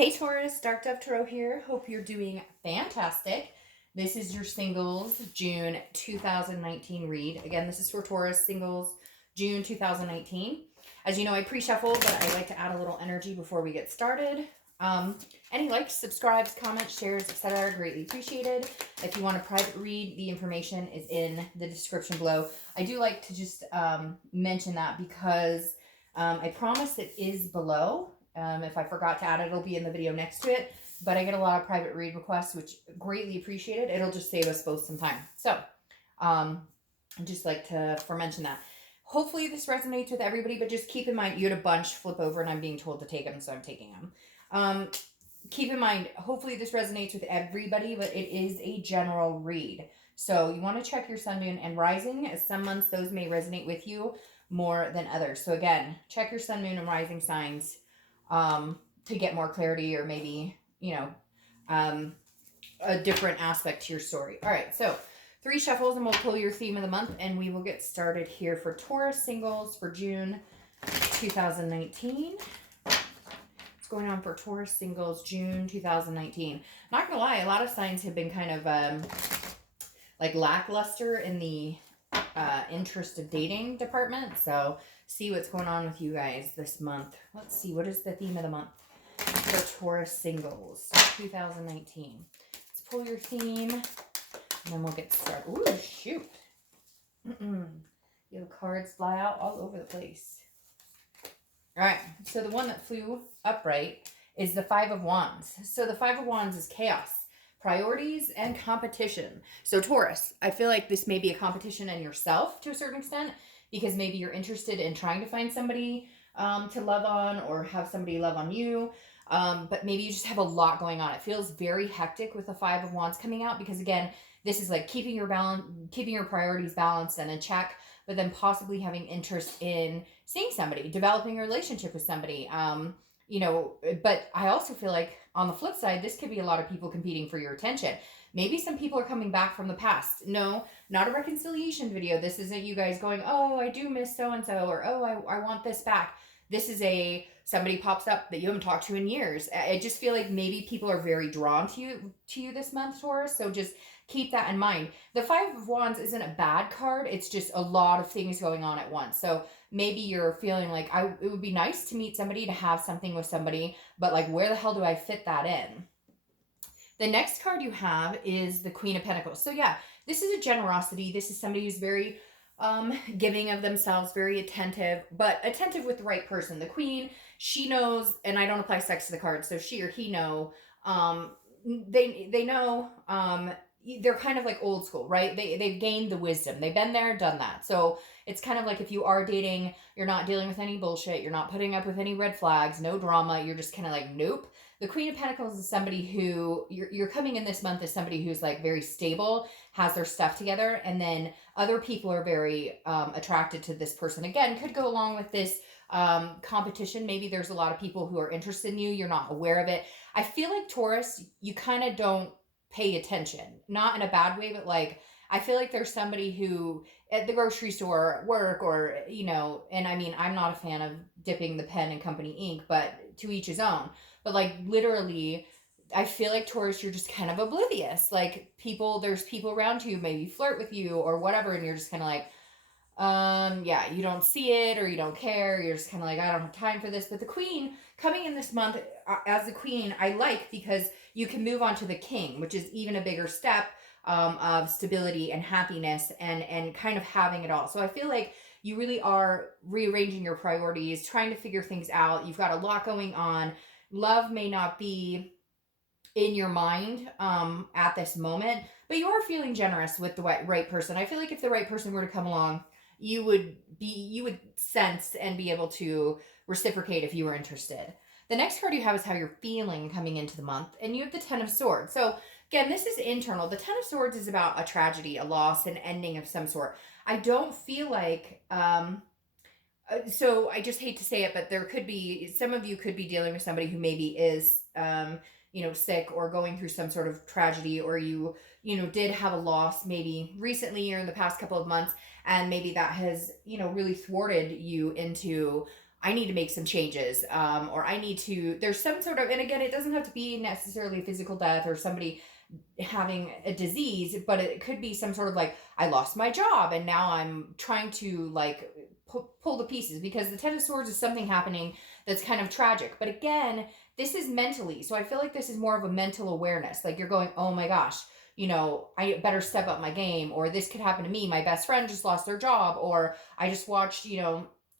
Hey Taurus, Dark Dove Tarot here. Hope you're doing fantastic. This is your singles June 2019 read. Again, this is for Taurus singles June 2019. As you know, I pre-shuffle, but I like to add a little energy before we get started. Any likes, subscribes, comments, shares, etc. are greatly appreciated. If you want a private read, the information is in the description below. I do like to just mention that because I promise it is below. If I forgot to add it, it'll be in the video next to it. But I get a lot of private read requests, which greatly appreciated. It'll just save us both some time. So, I'd just like to mention that. Hopefully this resonates with everybody, but just keep in mind, you had a bunch flip over and I'm being told to take them, so I'm taking them. Keep in mind, hopefully this resonates with everybody, but it is a general read. So you want to check your sun, moon, and rising, as some months those may resonate with you more than others. So again, check your sun, moon, and rising signs to get more clarity, or maybe, a different aspect to your story. All right, so 3 shuffles and we'll pull your theme of the month and we will get started here for Taurus singles for June 2019. What's going on for Taurus singles June 2019? Not gonna lie, a lot of signs have been kind of like lackluster in the interest of dating department. So see what's going on with you guys this month. Let's see, what is the theme of the month for Taurus singles 2019? Let's pull your theme and then we'll get started. Ooh, shoot. You have cards fly out all over the place. All right, so the one that flew upright is the 5 of Wands. So the 5 of Wands is chaos, priorities, and competition. So Taurus, I feel like this may be a competition in yourself to a certain extent, because maybe you're interested in trying to find somebody to love on, or have somebody love on you. But maybe you just have a lot going on. It feels very hectic with the 5 of Wands coming out, because again, this is like keeping your priorities balanced and in check, but then possibly having interest in seeing somebody, developing a relationship with somebody. But I also feel like on the flip side, this could be a lot of people competing for your attention. Maybe some people are coming back from the past. No, not a reconciliation video. This isn't you guys going, oh, I do miss so-and-so, or oh, I want this back. This is somebody pops up that you haven't talked to in years. I just feel like maybe people are very drawn to you this month, Taurus. So just keep that in mind. The 5 of Wands isn't a bad card. It's just a lot of things going on at once. So maybe you're feeling like it would be nice to meet somebody, to have something with somebody, but like, where the hell do I fit that in? The next card you have is the Queen of Pentacles. So yeah, this is a generosity. This is somebody who's very giving of themselves, very attentive, but attentive with the right person. The Queen, she knows, and I don't apply sex to the card, so she or he know, they know, they're kind of like old school, right? They've gained the wisdom. They've been there, done that. So it's kind of like, if you are dating, you're not dealing with any bullshit. You're not putting up with any red flags, no drama. You're just kind of like, nope. The Queen of Pentacles is somebody who you're coming in this month as somebody who's like very stable, has their stuff together, and then other people are very attracted to this person. Again, could go along with this competition. Maybe there's a lot of people who are interested in you. You're not aware of it. I feel like Taurus, you kind of don't pay attention, not in a bad way, but like, I feel like there's somebody who at the grocery store, at work, or, and I mean, I'm not a fan of dipping the pen in company ink, but to each his own. But like, literally, I feel like Taurus, you're just kind of oblivious. Like, there's people around you, maybe flirt with you or whatever, and you're just kind of like, yeah, you don't see it, or you don't care. You're just kind of like, I don't have time for this. But the Queen coming in this month as the Queen, I like, because you can move on to the King, which is even a bigger step of stability and happiness, and kind of having it all. So I feel like you really are rearranging your priorities, trying to figure things out. You've got a lot going on. Love may not be in your mind at this moment, but you are feeling generous with the right person. I feel like if the right person were to come along, you would sense and be able to reciprocate if you were interested. The next card you have is how you're feeling coming into the month, and you have the 10 of Swords. So again, this is internal. The 10 of Swords is about a tragedy, a loss, an ending of some sort. I don't feel like, so I just hate to say it, but there could be, some of you could be dealing with somebody who maybe is, sick, or going through some sort of tragedy, or you did have a loss maybe recently or in the past couple of months, and maybe that has, really thwarted you into I need to make some changes, or I need to, there's some sort of, and again, it doesn't have to be necessarily a physical death or somebody having a disease, but it could be some sort of like, I lost my job and now I'm trying to like pull the pieces, because the Ten of Swords is something happening that's kind of tragic. But again, this is mentally. So I feel like this is more of a mental awareness. Like you're going, oh my gosh, I better step up my game, or this could happen to me. My best friend just lost their job, or I just watched,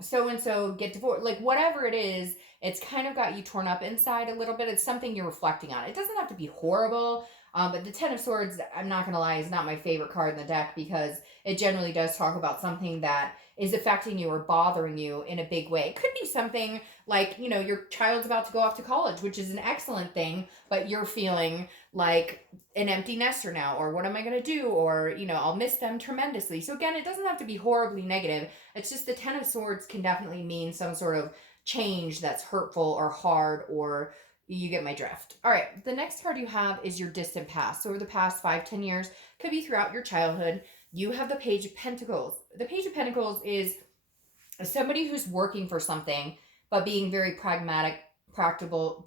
so and so get divorced. Like whatever it is, it's kind of got you torn up inside a little bit. It's something you're reflecting on. It doesn't have to be horrible. But the Ten of Swords, I'm not going to lie, is not my favorite card in the deck, because it generally does talk about something that is affecting you or bothering you in a big way. It could be something like, your child's about to go off to college, which is an excellent thing, but you're feeling like an empty nester now, or what am I going to do? Or, I'll miss them tremendously. So again, it doesn't have to be horribly negative. It's just the Ten of Swords can definitely mean some sort of change that's hurtful or hard, or you get my drift. All right, the next card you have is your distant past. So over the past 5-10 years, could be throughout your childhood, you have the Page of Pentacles. The Page of Pentacles is somebody who's working for something, but being very pragmatic, practical,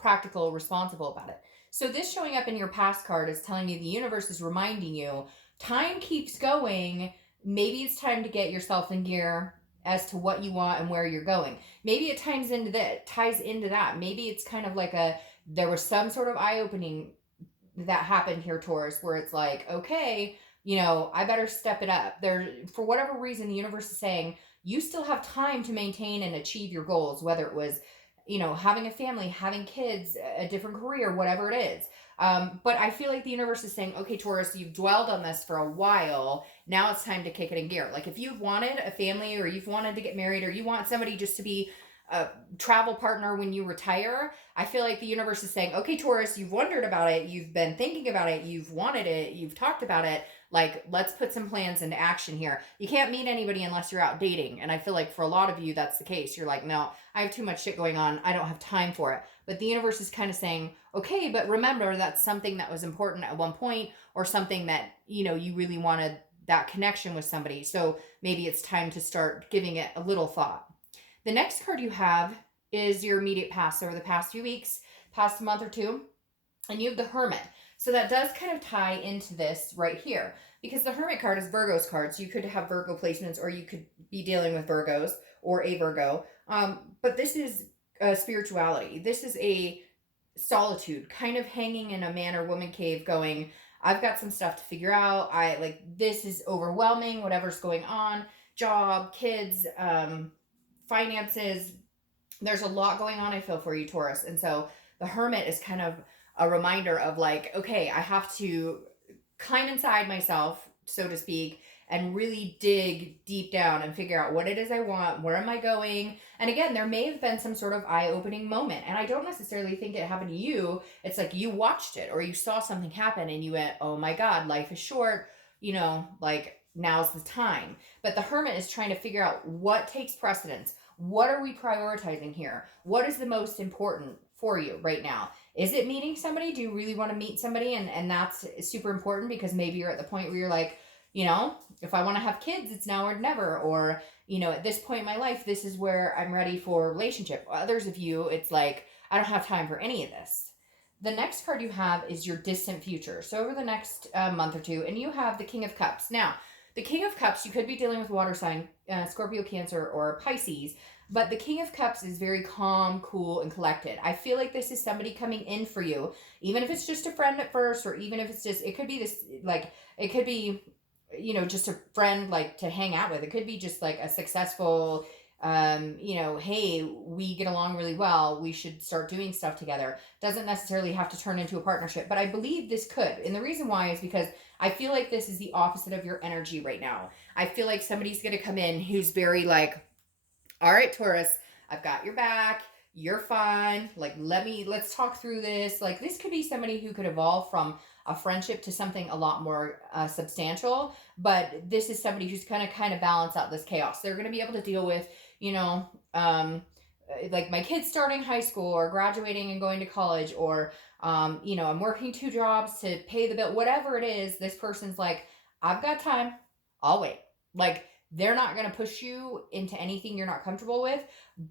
responsible about it. So this showing up in your past card is telling me the universe is reminding you, time keeps going. Maybe it's time to get yourself in gear as to what you want and where you're going. Maybe it ties into that. Maybe it's kind of like there was some sort of eye-opening that happened here, Taurus, where it's like, okay, I better step it up. For whatever reason, the universe is saying you still have time to maintain and achieve your goals, whether it was, having a family, having kids, a different career, whatever it is. But I feel like the universe is saying, okay, Taurus, you've dwelled on this for a while. Now it's time to kick it in gear. Like if you've wanted a family, or you've wanted to get married, or you want somebody just to be a travel partner when you retire, I feel like the universe is saying, okay, Taurus, you've wondered about it. You've been thinking about it. You've wanted it. You've talked about it. Like, let's put some plans into action here. You can't meet anybody unless you're out dating. And I feel like for a lot of you, that's the case. You're like, no, I have too much shit going on. I don't have time for it. But the universe is kind of saying, okay, but remember that's something that was important at one point, or something that, you really wanted that connection with somebody. So maybe it's time to start giving it a little thought. The next card you have is your immediate past. So over the past few weeks, past month or two, and you have the Hermit. So that does kind of tie into this right here, because the Hermit card is Virgo's card. So you could have Virgo placements, or you could be dealing with Virgos or a Virgo. But this is spirituality. This is a solitude, kind of hanging in a man or woman cave going, I've got some stuff to figure out. This is overwhelming, whatever's going on, job, kids, finances. There's a lot going on, I feel, for you, Taurus. And so the Hermit is kind of a reminder of like, okay, I have to climb inside myself, so to speak, and really dig deep down and figure out what it is I want, where am I going? And again, there may have been some sort of eye-opening moment, and I don't necessarily think it happened to you. It's like you watched it, or you saw something happen and you went, oh my God, life is short, like now's the time. But the Hermit is trying to figure out what takes precedence. What are we prioritizing here? What is the most important for you right now? Is it meeting somebody? Do you really want to meet somebody? And that's super important, because maybe you're at the point where you're like, if I want to have kids, it's now or never. Or, at this point in my life, this is where I'm ready for a relationship. Others of you, it's like, I don't have time for any of this. The next card you have is your distant future. So over the next month or two, and you have the King of Cups. Now, the King of Cups, you could be dealing with water sign, Scorpio, Cancer, or Pisces. But the King of Cups is very calm, cool, and collected. I feel like this is somebody coming in for you, even if it's just a friend at first, or even if it's just, it could be this, like, it could be, just a friend, like, to hang out with. It could be just, like, a successful, hey, we get along really well, we should start doing stuff together. Doesn't necessarily have to turn into a partnership, but I believe this could. And the reason why is because I feel like this is the opposite of your energy right now. I feel like somebody's going to come in who's very, like, all right, Taurus, I've got your back. You're fine. Like, let's talk through this. Like, this could be somebody who could evolve from a friendship to something a lot more substantial. But this is somebody who's going to kind of balance out this chaos. They're going to be able to deal with, like my kids starting high school or graduating and going to college, or, I'm working 2 jobs to pay the bill, whatever it is. This person's like, I've got time. I'll wait. Like, they're not going to push you into anything you're not comfortable with,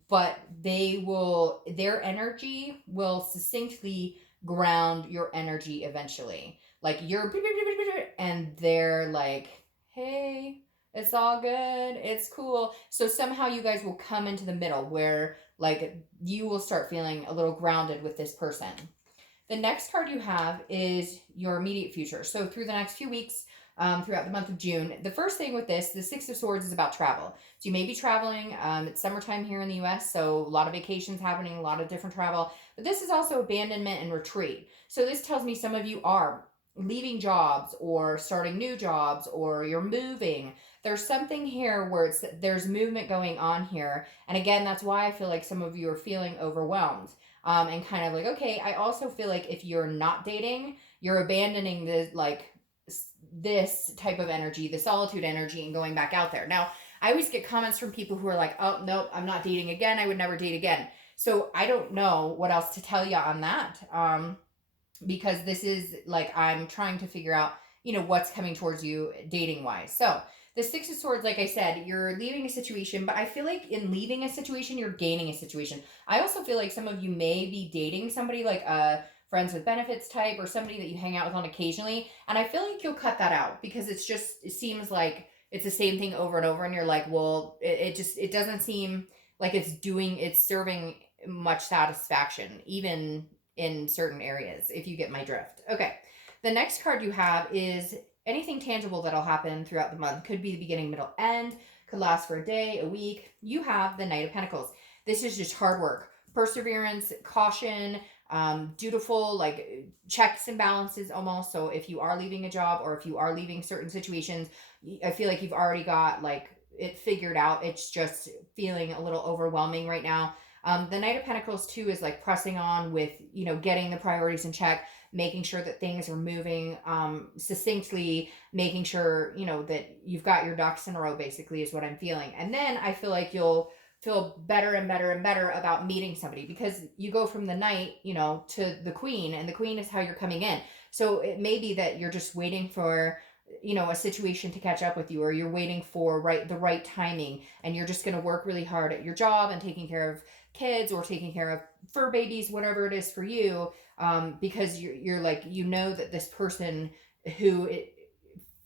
but their energy will succinctly ground your energy eventually. Like you're, and they're like, hey, it's all good. It's cool. So somehow you guys will come into the middle where like you will start feeling a little grounded with this person. The next card you have is your immediate future. So through the next few weeks, throughout the month of June, the first thing with this, the Six of Swords, is about travel. So you may be traveling. It's summertime here in the U.S., so a lot of vacations happening, a lot of different travel. But this is also abandonment and retreat. So this tells me some of you are leaving jobs or starting new jobs, or you're moving. There's something here where there's movement going on here. And again, that's why I feel like some of you are feeling overwhelmed. And kind of like, okay, I also feel like if you're not dating, you're abandoning this type of energy, the solitude energy, and going back out there. Now, I always get comments from people who are like, oh, nope, I'm not dating again. I would never date again. So I don't know what else to tell you on that. Because this is like, I'm trying to figure out, what's coming towards you dating wise. So the Six of Swords, like I said, you're leaving a situation, but I feel like in leaving a situation, you're gaining a situation. I also feel like some of you may be dating somebody like a friends with benefits type, or somebody that you hang out with on occasionally. And I feel like you'll cut that out, because it seems like it's the same thing over and over. And you're like, well, it doesn't seem like it's serving much satisfaction, even in certain areas, if you get my drift. Okay. The next card you have is anything tangible that'll happen throughout the month. Could be the beginning, middle, end. Could last for a day, a week. You have the Knight of Pentacles. This is just hard work, perseverance, caution, dutiful, like checks and balances almost. So if you are leaving a job, or if you are leaving certain situations, I feel like you've already got like it figured out. It's just feeling a little overwhelming right now. The Knight of Pentacles too is like pressing on with, getting the priorities in check, making sure that things are moving succinctly, making sure, that you've got your ducks in a row, basically, is what I'm feeling. And then I feel like you'll feel better and better and better about meeting somebody, because you go from the Knight, to the Queen, and the Queen is how you're coming in. So it may be that you're just waiting for, a situation to catch up with you, or you're waiting for the right timing, and you're just going to work really hard at your job and taking care of kids, or taking care of fur babies, whatever it is for you, because you're like, that this person who it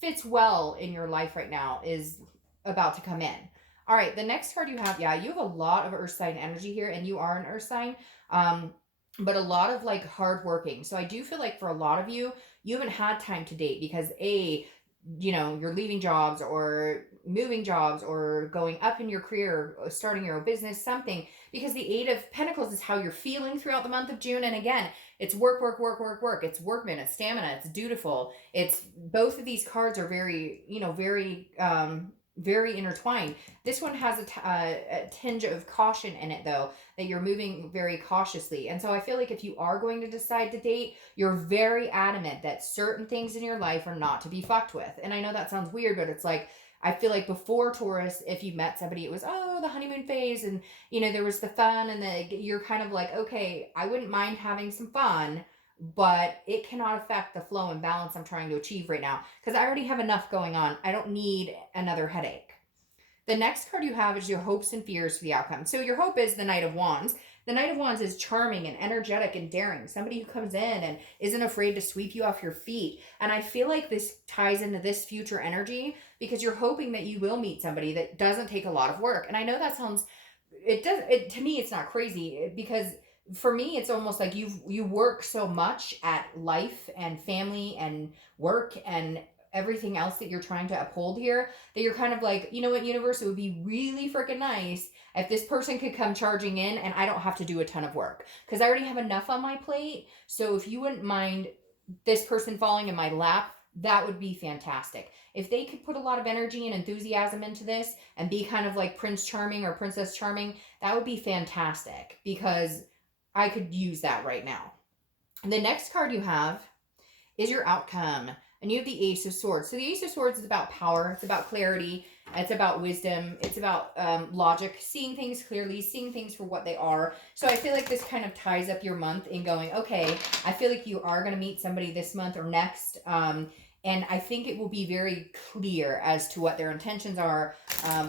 fits well in your life right now is about to come in. All right, the next card you have, you have a lot of earth sign energy here, and you are an earth sign, but a lot of like hard working. So I do feel like for a lot of you, you haven't had time to date, because you're leaving jobs, or moving jobs, or going up in your career, or starting your own business, something, because the Eight of Pentacles is how you're feeling throughout the month of June. And again, it's work, work, work, work, work. It's workman, it's stamina, it's dutiful. It's both of these cards are very, very intertwined. This one has a tinge of caution in it, though, that you're moving very cautiously. And so I feel like if you are going to decide to date, you're very adamant that certain things in your life are not to be fucked with. And I know that sounds weird, but it's like, I feel like before Taurus, if you met somebody, it was, the honeymoon phase, and, there was the fun, and you're kind of like, okay, I wouldn't mind having some fun, but it cannot affect the flow and balance I'm trying to achieve right now, because I already have enough going on. I don't need another headache. The next card you have is your hopes and fears for the outcome. So your hope is the Knight of Wands. The Knight of Wands is charming and energetic and daring. Somebody who comes in and isn't afraid to sweep you off your feet. And I feel like this ties into this future energy, because you're hoping that you will meet somebody that doesn't take a lot of work. And I know that sounds, to me, it's not crazy, because for me, it's almost like you work so much at life and family and work and everything else that you're trying to uphold here, that you're kind of like, you know what, universe, it would be really freaking nice if this person could come charging in and I don't have to do a ton of work, because I already have enough on my plate. So if you wouldn't mind this person falling in my lap, that would be fantastic. If they could put a lot of energy and enthusiasm into this and be kind of like Prince Charming or Princess Charming, that would be fantastic, because I could use that right now. And the next card you have is your outcome. And you have the Ace of Swords. So the Ace of Swords is about power. It's about clarity. It's about wisdom. It's about logic, seeing things clearly, seeing things for what they are. So I feel like this kind of ties up your month in going, okay, I feel like you are going to meet somebody this month or next. And I think it will be very clear as to what their intentions are,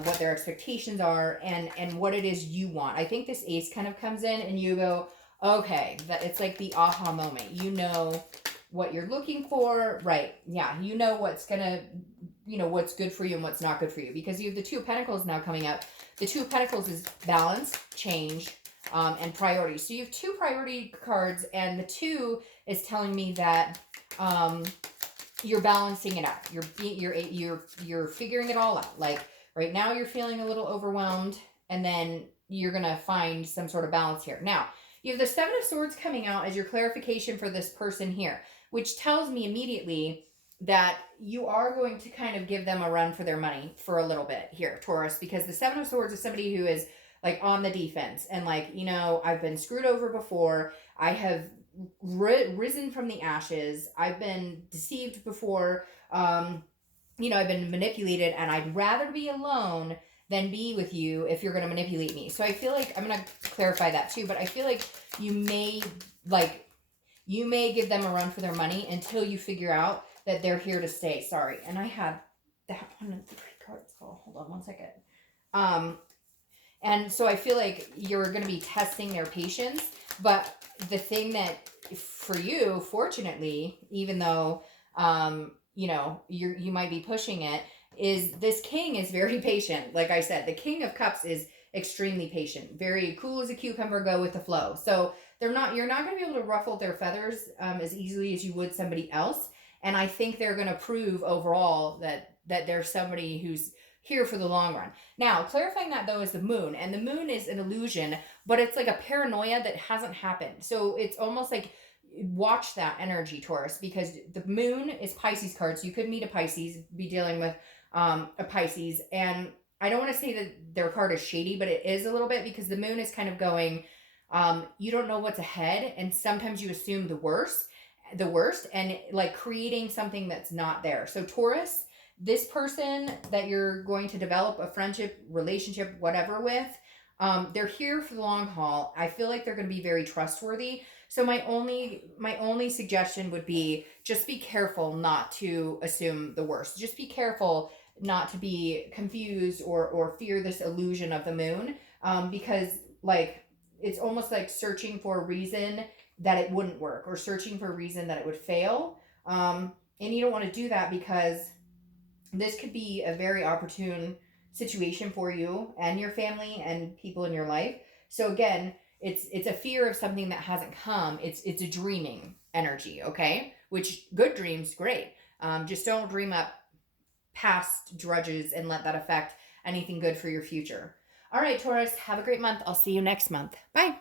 what their expectations are, and what it is you want. I think this ace kind of comes in and you go, okay, that it's like the aha moment. You know what you're looking for, right? Yeah, you know what's gonna, what's good for you and what's not good for you, because you have the Two of Pentacles now coming up. The Two of Pentacles is balance, change, and priorities. So you have two priority cards, and the two is telling me that you're balancing it out. You're figuring it all out. Like right now, you're feeling a little overwhelmed, and then you're gonna find some sort of balance here. Now you have the Seven of Swords coming out as your clarification for this person here, which tells me immediately that you are going to kind of give them a run for their money for a little bit here, Taurus, because the Seven of Swords is somebody who is like on the defense and like, I've been screwed over before. I have risen from the ashes. I've been deceived before. I've been manipulated, and I'd rather be alone than be with you if you're going to manipulate me. So I feel like I'm going to clarify that too, but I feel like you may give them a run for their money until you figure out that they're here to stay. Sorry. And I had that one of the three cards. Oh, hold on one second. And so I feel like you're going to be testing their patience, but the thing that for you, fortunately, even though, you might be pushing it, is this king is very patient. Like I said, the King of Cups is extremely patient, very cool as a cucumber, go with the flow. So you're not going to be able to ruffle their feathers as easily as you would somebody else. And I think they're going to prove overall that there's somebody who's here for the long run. Now, clarifying that though is the moon, and the moon is an illusion, but it's like a paranoia that hasn't happened. So it's almost like watch that energy, Taurus, because the moon is Pisces card. So you could meet a Pisces, be dealing with a Pisces, and I don't want to say that their card is shady, but it is a little bit, because the moon is kind of going, you don't know what's ahead, and sometimes you assume the worst, and like creating something that's not there. So Taurus, this person that you're going to develop a friendship, relationship, whatever with, they're here for the long haul. I feel like they're going to be very trustworthy. So my only suggestion would be just be careful not to assume the worst. Just be careful not to be confused or fear this illusion of the moon, because like it's almost like searching for a reason that it wouldn't work, or searching for a reason that it would fail. And you don't want to do that, because this could be a very opportune situation for you and your family and people in your life. So again, it's a fear of something that hasn't come. It's a dreaming energy, okay? Which good dreams, great. Just don't dream up past drudges and let that affect anything good for your future. All right, Taurus, have a great month. I'll see you next month. Bye.